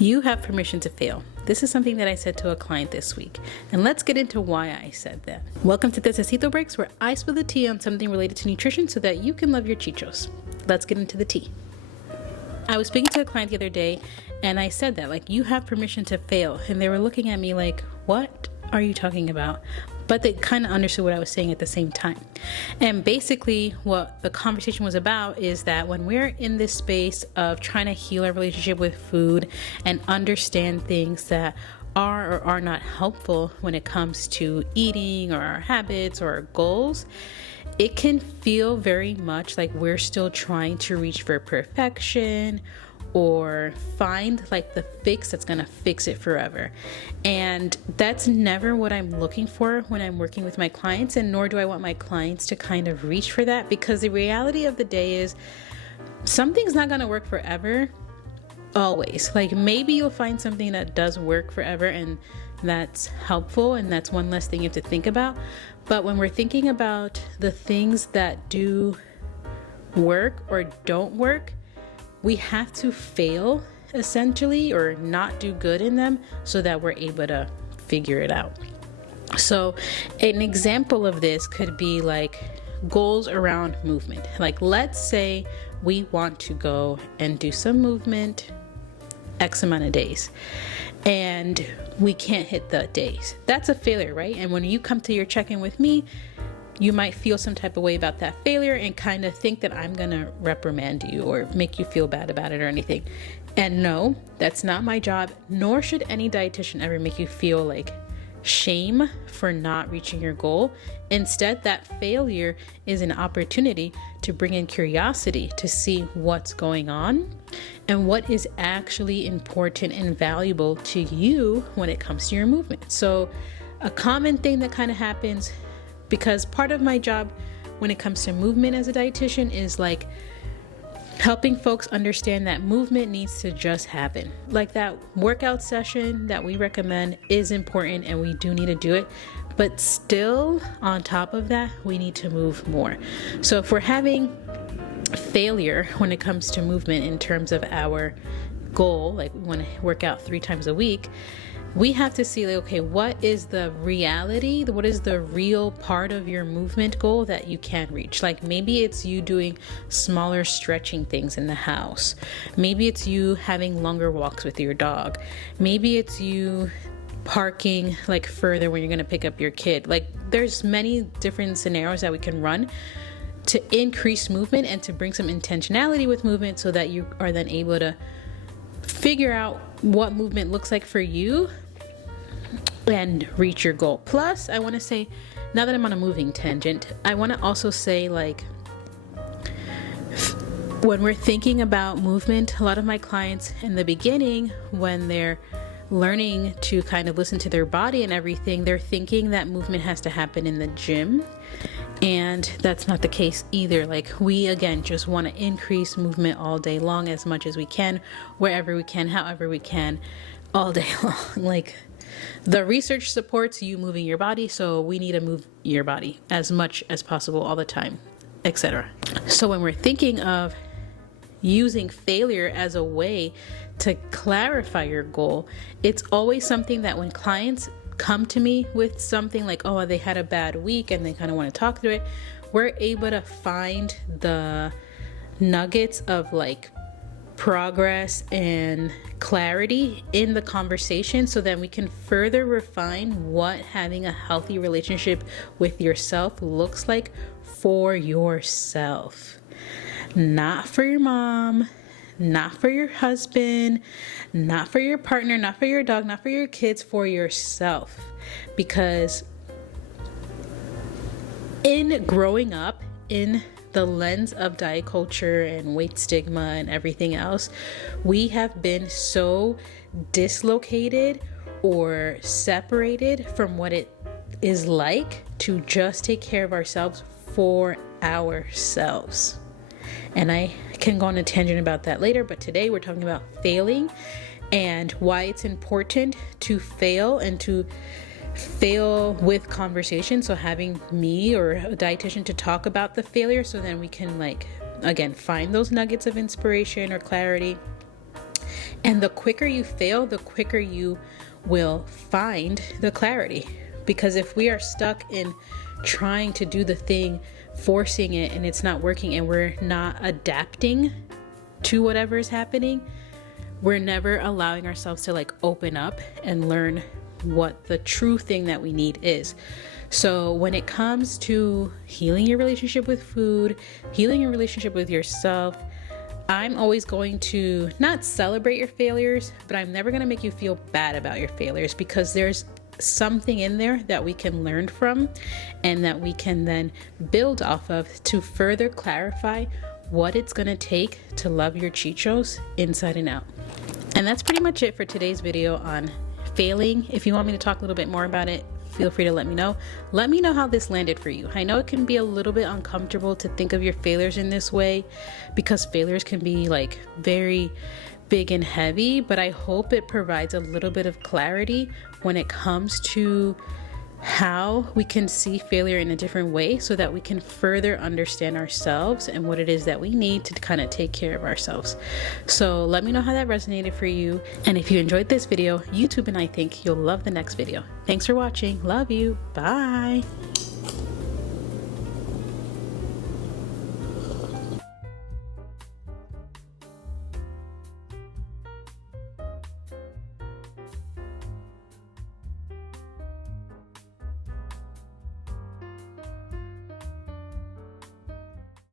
You have permission to fail. This is something that I said to a client this week, and let's get into why I said that. Welcome to técesito breaks, where I spill the tea on something related to nutrition so that you can love your chichos. Let's get into the tea. I was speaking to a client the other day, and I said that, like, you have permission to fail, and they were looking at me like, what are you talking about? But they kind of understood what I was saying at the same time. And basically what the conversation was about is that when we're in this space of trying to heal our relationship with food and understand things that are or are not helpful when it comes to eating or our habits or our goals, it can feel very much like we're still trying to reach for perfection or find like the fix that's gonna fix it forever. And that's never what I'm looking for when I'm working with my clients, and nor do I want my clients to kind of reach for that, because the reality of the day is something's not gonna work forever, always. Like, maybe you'll find something that does work forever and that's helpful, and that's one less thing you have to think about. But when we're thinking about the things that do work or don't work, we have to fail essentially, or not do good in them, so that we're able to figure it out. So an example of this could be like goals around movement. Like, let's say we want to go and do some movement X amount of days, and we can't hit the days. That's a failure, right? And when you come to your check-in with me, you might feel some type of way about that failure and kind of think that I'm gonna reprimand you or make you feel bad about it or anything. And no, that's not my job, nor should any dietitian ever make you feel like shame for not reaching your goal. Instead, that failure is an opportunity to bring in curiosity to see what's going on and what is actually important and valuable to you when it comes to your movement. So a common thing that kind of happens, because part of my job when it comes to movement as a dietitian is like helping folks understand that movement needs to just happen. Like, that workout session that we recommend is important and we do need to do it, but still on top of that, we need to move more. So if we're having failure when it comes to movement in terms of our goal, like we want to work out 3 times a week, we have to see, like, okay, what is the reality? What is the real part of your movement goal that you can reach? Like, maybe it's you doing smaller stretching things in the house. Maybe it's you having longer walks with your dog. Maybe it's you parking like further when you're going to pick up your kid. Like, there's many different scenarios that we can run to increase movement and to bring some intentionality with movement, so that you are then able to figure out what movement looks like for you and reach your goal. Plus, I want to say, now that I'm on a moving tangent, I want to also say, like, when we're thinking about movement, a lot of my clients in the beginning, when they're learning to kind of listen to their body and everything, they're thinking that movement has to happen in the gym. And that's not the case either. Like, we, again, just want to increase movement all day long, as much as we can, wherever we can, however we can, all day long. Like, the research supports you moving your body, so we need to move your body as much as possible all the time, etc. So when we're thinking of using failure as a way to clarify your goal, it's always something that when clients come to me with something like, oh, they had a bad week and they kind of want to talk through it, we're able to find the nuggets of like progress and clarity in the conversation, so that we can further refine what having a healthy relationship with yourself looks like for yourself. Not for your mom, not for your husband, not for your partner, not for your dog, not for your kids, for yourself. Because in growing up in the lens of diet culture and weight stigma and everything else, we have been so dislocated or separated from what it is like to just take care of ourselves for ourselves. And I can go on a tangent about that later, but today we're talking about failing and why it's important to fail, and to fail with conversation. So having me or a dietitian to talk about the failure, so then we can, like, again, find those nuggets of inspiration or clarity And the quicker you fail, the quicker you will find the clarity. Because if we are stuck in trying to do the thing, forcing it, and it's not working, and we're not adapting to whatever is happening, we're never allowing ourselves to like open up and learn what the true thing that we need is. So when it comes to healing your relationship with food, healing your relationship with yourself, I'm always going to not celebrate your failures, but I'm never going to make you feel bad about your failures, because there's something in there that we can learn from and that we can then build off of to further clarify what it's going to take to love your chichos inside and out. And that's pretty much it for today's video on failing. If you want me to talk a little bit more about it, feel free to let me know. Let me know how this landed for you. I know it can be a little bit uncomfortable to think of your failures in this way, because failures can be like very big and heavy, but I hope it provides a little bit of clarity when it comes to how we can see failure in a different way, so that we can further understand ourselves and what it is that we need to kind of take care of ourselves. So let me know how that resonated for you. And if you enjoyed this video, YouTube and I think you'll love the next video. Thanks for watching. Love you. Bye.